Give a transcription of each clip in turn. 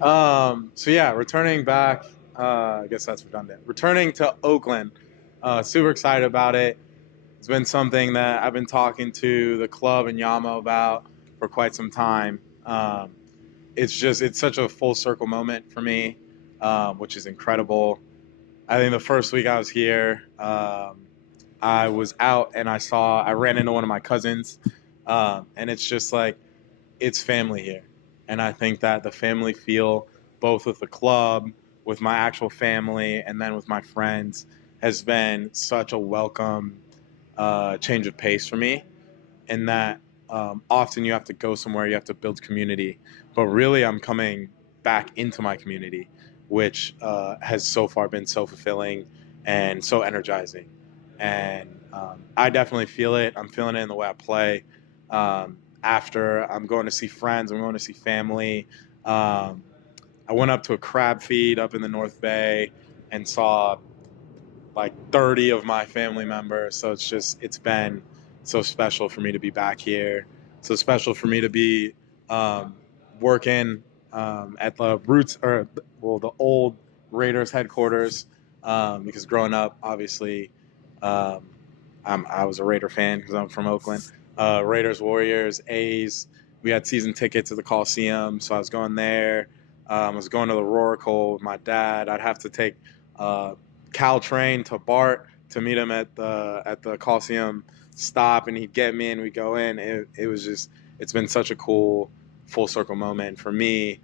So yeah, returning back. I guess that's redundant. Returning to Oakland. Super excited about it. It's been something that I've been talking to the club and Yama about for quite some time. It's such a full circle moment for me, which is incredible. I think the first week I was here, I was out and I ran into one of my cousins, and it's just like it's family here. And I think that the family feel, both with the club, with my actual family, and then with my friends, has been such a welcome change of pace for me. In that often you have to go somewhere, you have to build community. But really, I'm coming back into my community, which has so far been so fulfilling and so energizing. And I definitely feel it. I'm feeling it in the way I play. After I'm going to see friends, I'm going to see family. Um, I went up to a crab feed up in the North Bay and saw like 30 of my family members. So it's been so special for me to be back here. So special for me to be um, working at the Roots, or well, the old Raiders headquarters, because growing up, obviously, um, I was a Raider fan because I'm from Oakland. Raiders, Warriors, A's. We had season tickets to the Coliseum, so I was going there. I was going to the Roracle with my dad. I'd have to take uh, Caltrain to Bart to meet him at the Coliseum stop, and he'd get me, and we'd go in. It was just, it's been such a cool full circle moment for me.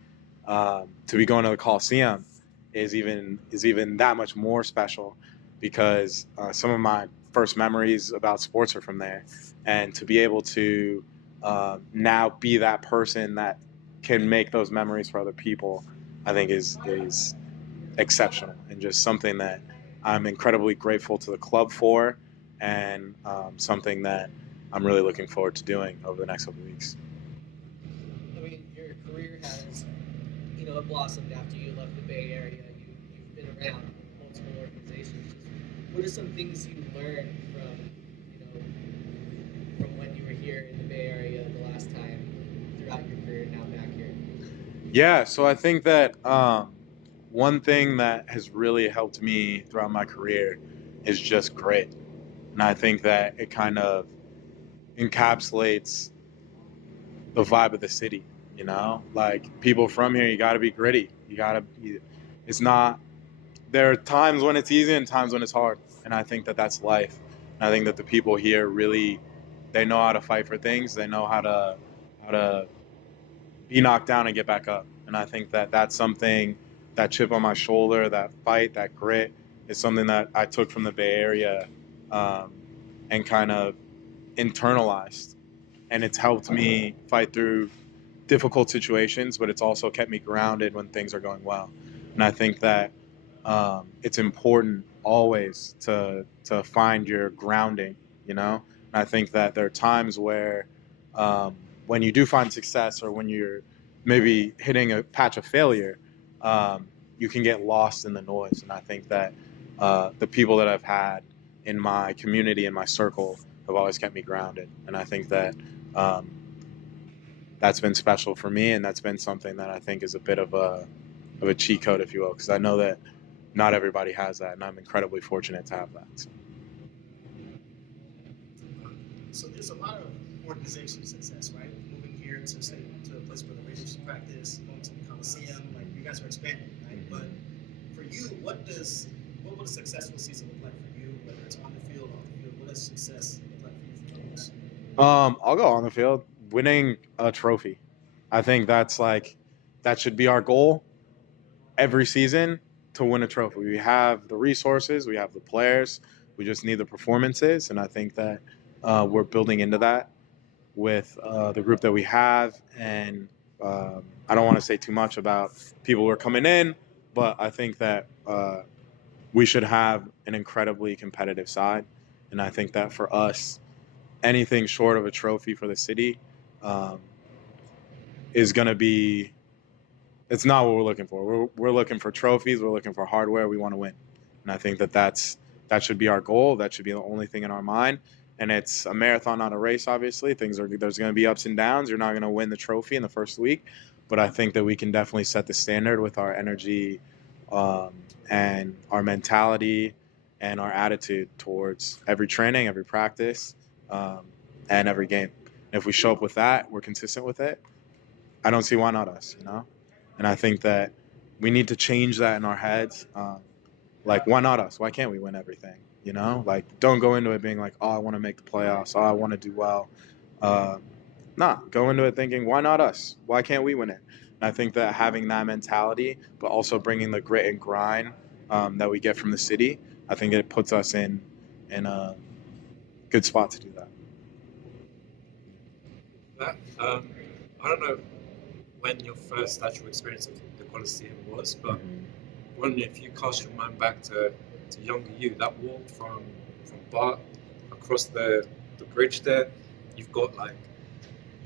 To be going to the Coliseum is even that much more special, because some of my first memories about sports are from there, and to be able to now be that person that can make those memories for other people, I think is exceptional, and just something that I'm incredibly grateful to the club for, and something that I'm really looking forward to doing over the next couple of weeks. I mean, your career has, blossomed after you left the Bay Area. You've been around multiple organizations. What are some things you learned from when you were here in the Bay Area the last time throughout your career, now back here? Yeah, so I think that one thing that has really helped me throughout my career is just grit. And I think that it kind of encapsulates the vibe of the city, Like, people from here, you got to be gritty. It's not, there are times when it's easy and times when it's hard. And I think that that's life. And I think that the people here really, they know how to fight for things. They know how to be knocked down and get back up. And I think that that's something, that chip on my shoulder, that fight, that grit, is something that I took from the Bay Area, um, and kind of internalized. And it's helped me fight through difficult situations, but it's also kept me grounded when things are going well. And I think that it's important always to find your grounding, And I think that there are times where, when you do find success, or when you're maybe hitting a patch of failure, you can get lost in the noise. And I think that the people that I've had in my community, in my circle, have always kept me grounded. And I think that um, that's been special for me, and that's been something that I think is a bit of a cheat code, if you will, because I know that not everybody has that, and I'm incredibly fortunate to have that. So. So there's a lot of organizational success, right? Moving here to say to a place where the Raiders practice, going to the Coliseum, like you guys are expanding, right? But for you, what would a successful season look like for you, whether it's on the field, off the field? What does success look like for you? I'll go on the field, winning a trophy. I think that should be our goal every season, to win a trophy. We have the resources, we have the players, we just need the performances, and I think that we're building into that with the group that we have. And I don't want to say too much about people who are coming in, but I think that we should have an incredibly competitive side. And I think that for us, anything short of a trophy for the city um, is going to be, it's not what we're looking for. We're looking for trophies. We're looking for hardware. We want to win. And I think that that should be our goal. That should be the only thing in our mind. And it's a marathon, not a race, obviously. There's going to be ups and downs. You're not going to win the trophy in the first week. but I think that we can definitely set the standard with our energy and our mentality and our attitude towards every training, every practice, and every game. And if we show up with that, we're consistent with it, I don't see why not us, you know? And I think that we need to change that in our heads. Like, why not us? Why can't we win everything? You know, like, don't go into it being like, oh, I want to make the playoffs. Oh, I want to do well. Go into it thinking, why not us? Why can't we win it? And I think that having that mentality, but also bringing the grit and grind that we get from the city, I think it puts us in a good spot to do that. I don't know when your first actual experience of the Coliseum was, but wondering if you cast your mind back to younger you, that walk from Bart across the bridge there, you've got like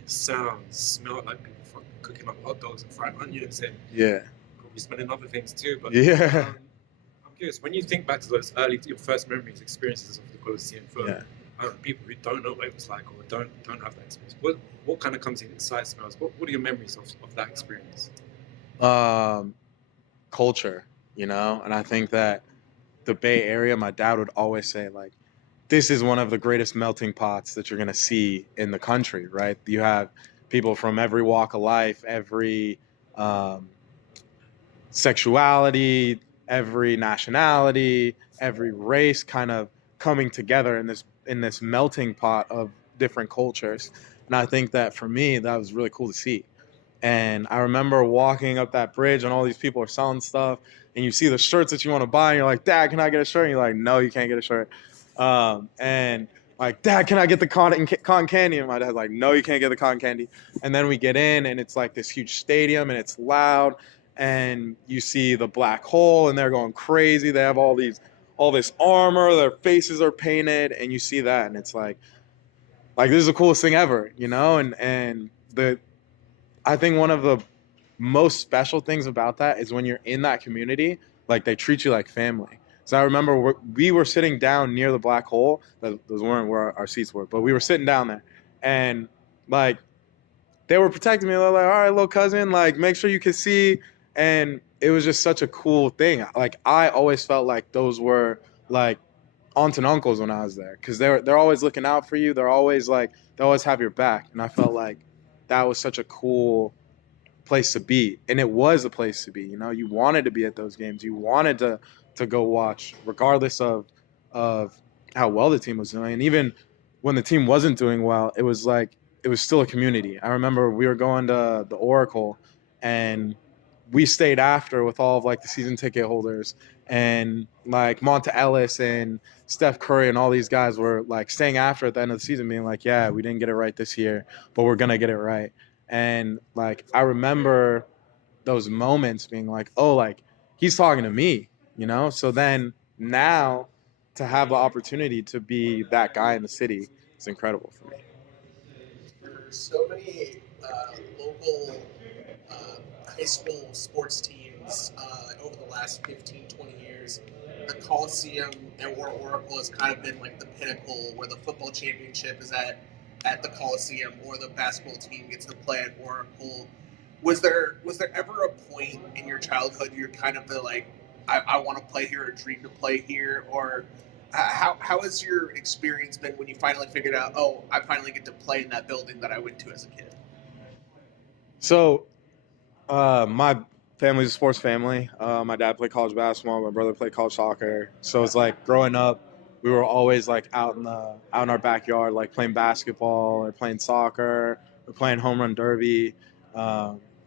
sounds, smell like people cooking up hot dogs and fried onions, and probably smelling other things too. But I'm curious, when you think back to those your first memories, experiences of the Coliseum for people who don't know what it was like or don't have that experience, what kind of comes in sight smells? What are your memories of that experience? Culture, you know, and I think that the Bay Area, my dad would always say, like, this is one of the greatest melting pots that you're going to see in the country, right? You have people from every walk of life, every sexuality, every nationality, every race kind of coming together in this melting pot of different cultures. And I think that for me, that was really cool to see. And I remember walking up that bridge and all these people are selling stuff and you see the shirts that you want to buy and you're like, Dad, can I get a shirt? And you're like, no, you can't get a shirt. And like, Dad, can I get the cotton candy? And my dad's like, no, you can't get the cotton candy. And then we get in and it's like this huge stadium and it's loud and you see the black hole and they're going crazy. They have all this armor, their faces are painted, and you see that and it's like this is the coolest thing ever, you know? And I think one of the most special things about that is when you're in that community, like they treat you like family. So I remember we were sitting down near the black hole. Those weren't where our seats were, but we were sitting down there, and like they were protecting me. They're like, "All right, little cousin, like make sure you can see." And it was just such a cool thing. Like I always felt like those were like aunts and uncles when I was there, because they're always looking out for you. They always have your back, and I felt like that was such a cool place to be. And it was a place to be, you know. You wanted to be at those games. You wanted to go watch, regardless of how well the team was doing. And even when the team wasn't doing well, it was still a community. I remember we were going to the Oracle and we stayed after with all of like the season ticket holders, and like Monta Ellis and Steph Curry and all these guys were like staying after at the end of the season being like, yeah, we didn't get it right this year, but we're going to get it right. And like, I remember those moments being like, oh, like he's talking to me, you know? So then now to have the opportunity to be that guy in the city is incredible for me. There's so many local high school sports teams over the last 15, 20 years. The Coliseum and Oracle has kind of been like the pinnacle where the football championship is at the Coliseum, or the basketball team gets to play at Oracle. Was there ever a point in your childhood you're kind of like, I want to play here, or dream to play here? Or how has your experience been when you finally figured out, oh, I finally get to play in that building that I went to as a kid? So my family's a sports family. My dad played college basketball. My brother played college soccer. So it's like growing up, we were always like out in our backyard, like playing basketball or playing soccer or playing home run derby.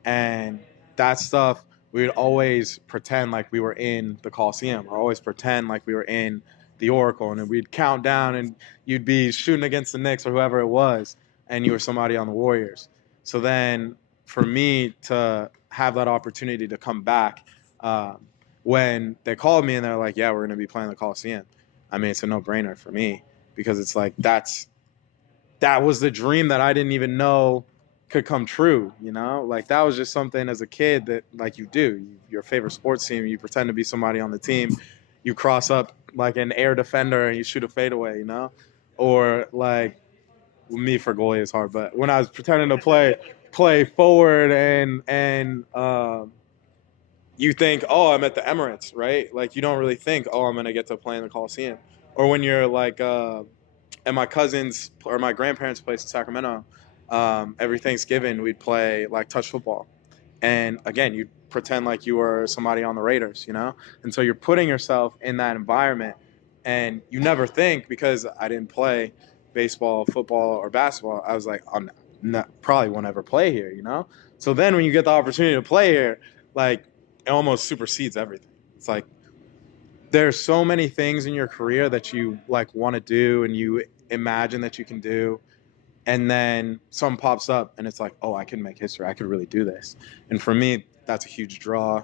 And that stuff, we would always pretend like we were in the Coliseum, or always pretend like we were in the Oracle, and then we'd count down and you'd be shooting against the Knicks or whoever it was, and you were somebody on the Warriors. So then for me to have that opportunity to come back, when they called me and they're like, yeah, we're going to be playing the Coliseum, I mean, it's a no-brainer for me, because it's like that was the dream that I didn't even know could come true, you know? Like that was just something as a kid that like you do. Your favorite sports team, you pretend to be somebody on the team, you cross up like an air defender and you shoot a fadeaway, you know? Or like, me for goalie is hard, but when I was pretending to play play forward and you think, oh, I'm at the Emirates, right? Like you don't really think, oh, I'm gonna get to play in the Coliseum. Or when you're like at my cousin's or my grandparents' place in Sacramento, every Thanksgiving we'd play like touch football, and again you pretend like you were somebody on the Raiders, you know, and so you're putting yourself in that environment, and you never think, because I didn't play baseball, football, or basketball, I was like, I'm not, probably won't ever play here, you know. So then when you get the opportunity to play here, like it almost supersedes everything. It's like there's so many things in your career that you like want to do and you imagine that you can do, and then something pops up and it's like, oh, I can make history, I could really do this. And for me, that's a huge draw.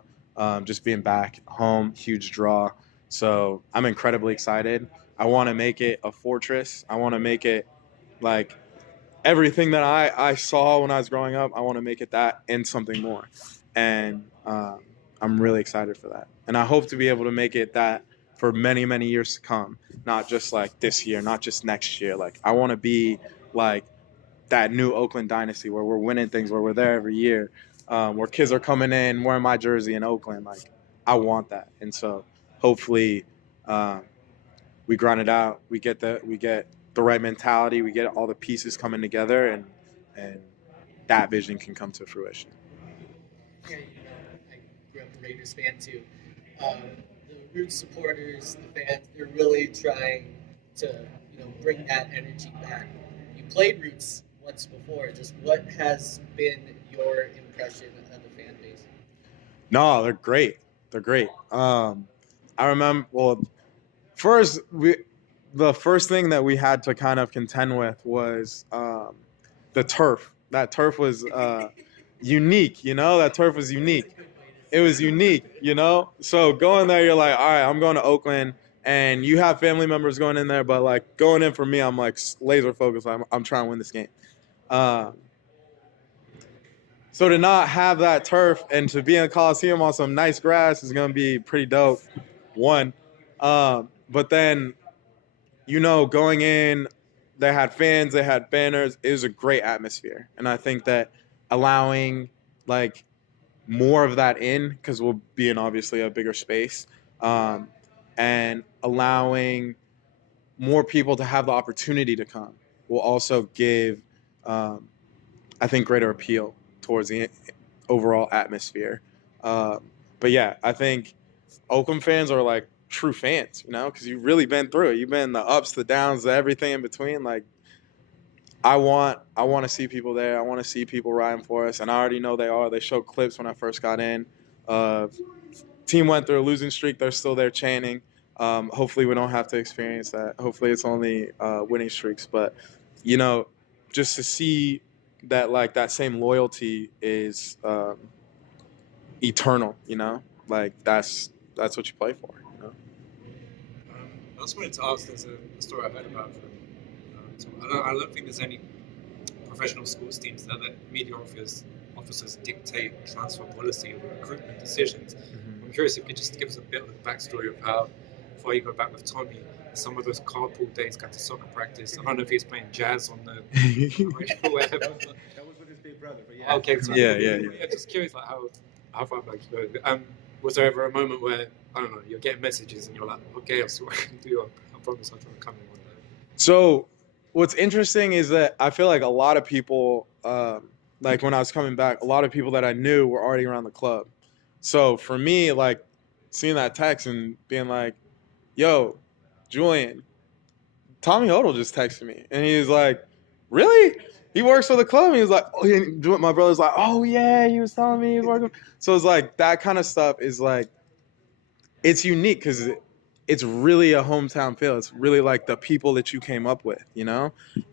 Just being back home, huge draw. So I'm incredibly excited. I want to make it a fortress. I want to make it like everything that I saw when I was growing up. I want to make it that and something more. And I'm really excited for that. And I hope to be able to make it that for many, many years to come. Not just like this year, not just next year. Like I want to be like that new Oakland dynasty where we're winning things, where we're there every year, where kids are coming in wearing my jersey in Oakland. Like I want that. And so hopefully we grind it out. We get the right mentality. We get all the pieces coming together, and that vision can come to fruition. Yeah, I grew up a Raiders fan too. The Roots supporters, the fans, they're really trying to, bring that energy back. You played Roots once before. Just what has been your impression of the fan base? No, they're great. They're great. I remember, the first thing that we had to kind of contend with was the turf. That turf was unique, that turf was unique. It was unique, So going there, you're like, all right, I'm going to Oakland, and you have family members going in there, but like going in for me, I'm like laser focused. I'm trying to win this game. So to not have that turf and to be in the Coliseum on some nice grass is going to be pretty dope. One. But then, going in, they had fans, they had banners. It was a great atmosphere. And I think that allowing like more of that in, because we'll be in obviously a bigger space, and allowing more people to have the opportunity to come will also give, I think, greater appeal towards the overall atmosphere. But yeah, I think Oakland fans are like true fans, because you've really been through it. You've been the ups, the downs, the everything in between. Like, I want to see people there. I want to see people riding for us, and I already know they are. They showed clips when I first got in. Team went through a losing streak. They're still there chanting. Hopefully we don't have to experience that. Hopefully it's only winning streaks. But, just to see that like that same loyalty is eternal, like that's what you play for. I just wanted to ask, there's a story I heard about from, I don't think there's any professional sports teams that let media officers dictate transfer policy or recruitment decisions. Mm-hmm. I'm curious if you could just give us a bit of a backstory of how, before you go back with Tommy, some of those carpool days got to soccer practice. I don't know if he's playing jazz on the or whatever. That was with his big brother, but yeah. Okay, so yeah. Just curious, like how far back you go. Was there ever a moment where, I don't know, you're getting messages and you're like, okay, I'll see what I can do. I promise I'll try to come in one day. So what's interesting is that I feel like a lot of people, like when I was coming back, a lot of people that I knew were already around the club. So for me, like seeing that text and being like, yo, Julian, Tommy Hodel just texted me. And he was like, really? He works for the club? And he was like, oh, my brother's like, oh yeah, he was telling me he was working. So it's like that kind of stuff is like, it's unique because it's really a hometown feel. It's really like the people that you came up with,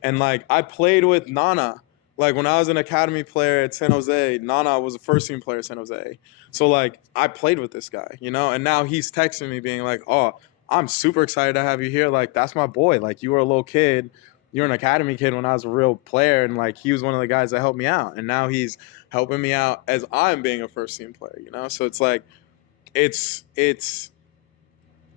And like I played with Nana. Like when I was an academy player at San Jose, Nana was a first team player at San Jose. So like I played with this guy, And now he's texting me being like, oh, I'm super excited to have you here. Like that's my boy. Like you were a little kid. You were an academy kid when I was a real player. And like he was one of the guys that helped me out. And now he's helping me out as I'm being a first team player, So it's like, it's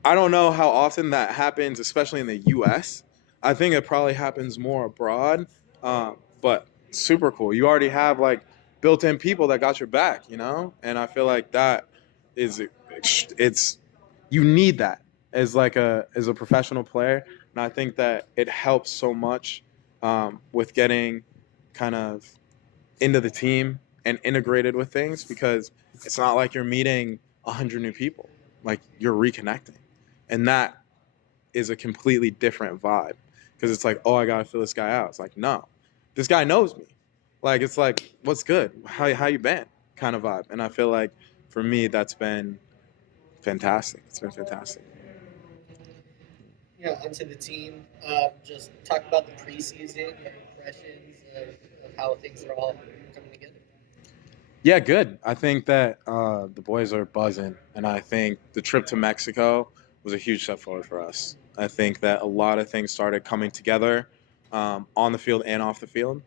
I don't know how often that happens, especially in the U.S. I think it probably happens more abroad, but super cool. You already have like built-in people that got your back, and I feel like that is you need that as a professional player, and I think that it helps so much with getting kind of into the team and integrated with things, because it's not like you're meeting 100 new people, like you're reconnecting, and that is a completely different vibe, because it's like, oh, I gotta fill this guy out. It's like, no, this guy knows me. Like, it's like, what's good? How you been? Kind of vibe. And I feel like for me, that's been fantastic. It's been fantastic. Onto the team. Just talk about the preseason, your impressions of how things are all coming together. Yeah, good. I think that the boys are buzzing, and I think the trip to Mexico was a huge step forward for us. I think that a lot of things started coming together on the field and off the field,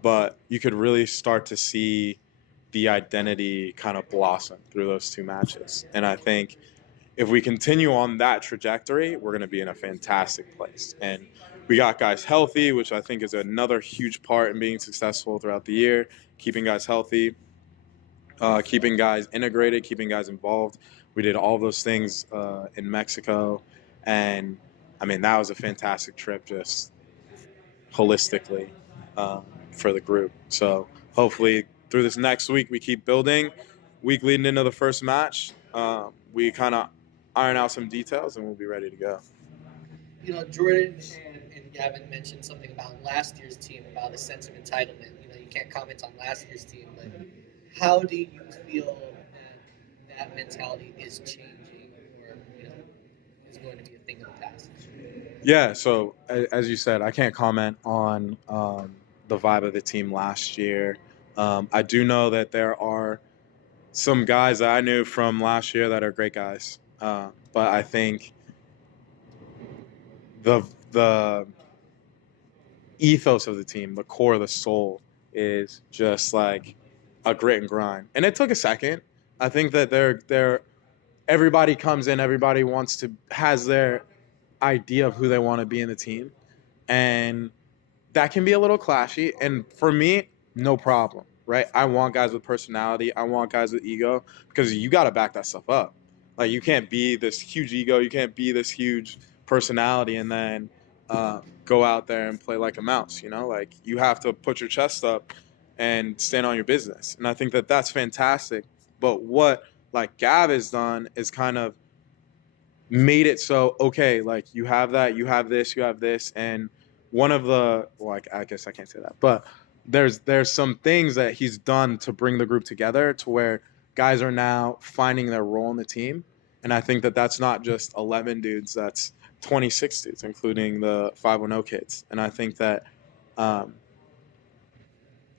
but you could really start to see the identity kind of blossom through those two matches. And I think if we continue on that trajectory, we're going to be in a fantastic place. And we got guys healthy, which I think is another huge part in being successful throughout the year, keeping guys healthy, keeping guys integrated, keeping guys involved. We did all those things in Mexico. And, I mean, that was a fantastic trip just holistically for the group. So hopefully through this next week, we keep building. Week leading into the first match, we kind of iron out some details, and we'll be ready to go. Jordan and Gavin mentioned something about last year's team, about a sense of entitlement. You can't comment on last year's team, but how do you feel that mentality is changing, or is going to be a thing of the past? Yeah, so as you said, I can't comment on the vibe of the team last year. I do know that there are some guys that I knew from last year that are great guys, but I think the ethos of the team, the core of the soul, is just like a grit and grind. And it took a second. I think that everybody comes in, everybody has their idea of who they want to be in the team, and that can be a little clashy. And for me, no problem, right? I want guys with personality. I want guys with ego, because you got to back that stuff up. Like, you can't be this huge ego. You can't be this huge personality and then go out there and play like a mouse, Like, you have to put your chest up and stand on your business. And I think that that's fantastic. But what, like, Gav has done is kind of made it so, okay, like, you have that, you have this. And one of the, well, I guess I can't say that, but there's some things that he's done to bring the group together to where guys are now finding their role in the team. And I think that that's not just 11 dudes, that's 26 dudes, including the 510 kids. And I think that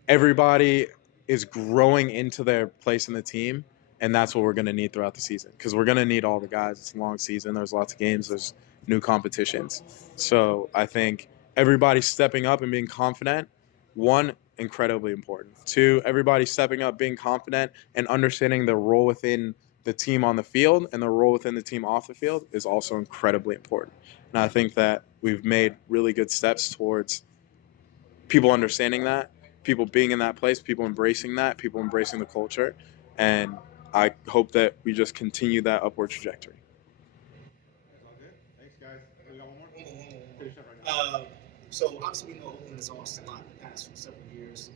everybody is growing into their place in the team, and that's what we're going to need throughout the season, because we're going to need all the guys. It's a long season. There's lots of games. There's new competitions. So I think everybody stepping up and being confident, one, incredibly important. Two, everybody stepping up, being confident, and understanding the role within the team on the field and the role within the team off the field is also incredibly important. And I think that we've made really good steps towards people understanding that, people being in that place, people embracing that, people embracing the culture. And I hope that we just continue that upward trajectory. Thanks, guys. We got one more? So obviously we know Oakland has lost a lot in the past several years.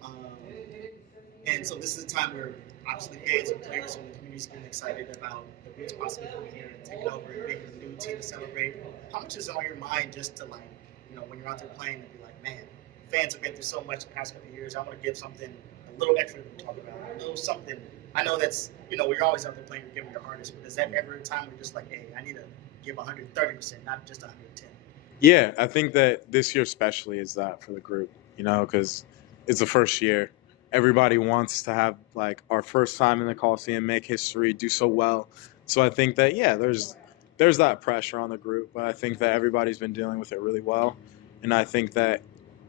And so this is a time where obviously fans and players and the community's getting excited about the Roots possibly coming here and taking over and making a new team to celebrate. How much is on your mind just to, like, when you're out there playing and be like, man, fans have been through so much the past couple of years. I want to give something a little extra to talk about, a little something. I know that's, you're always out there playing, you're giving your hardest, but is that ever a time where you're just like, hey, I need to give 130%, not just 110? Yeah, I think that this year especially is that for the group, because it's the first year. Everybody wants to have, like, our first time in the Coliseum, make history, do so well. So I think that, yeah, there's that pressure on the group, but I think that everybody's been dealing with it really well. And I think that,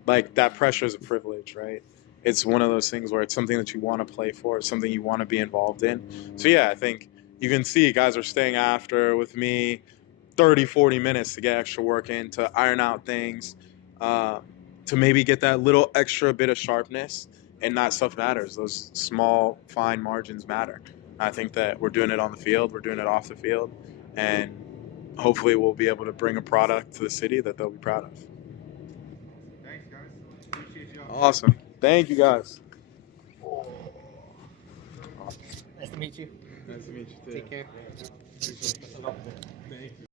like, that pressure is a privilege, right? It's one of those things where it's something that you want to play for, it's something you want to be involved in. So, yeah, I think you can see guys are staying after with me 30, 40 minutes to get extra work in, to iron out things, to maybe get that little extra bit of sharpness. and that stuff matters. Those small, fine margins matter. I think that we're doing it on the field, we're doing it off the field, and hopefully we'll be able to bring a product to the city that they'll be proud of. Thanks, guys. Appreciate you. Awesome. Thank you, guys. Nice to meet you. Nice to meet you, too. Take care. Thank you.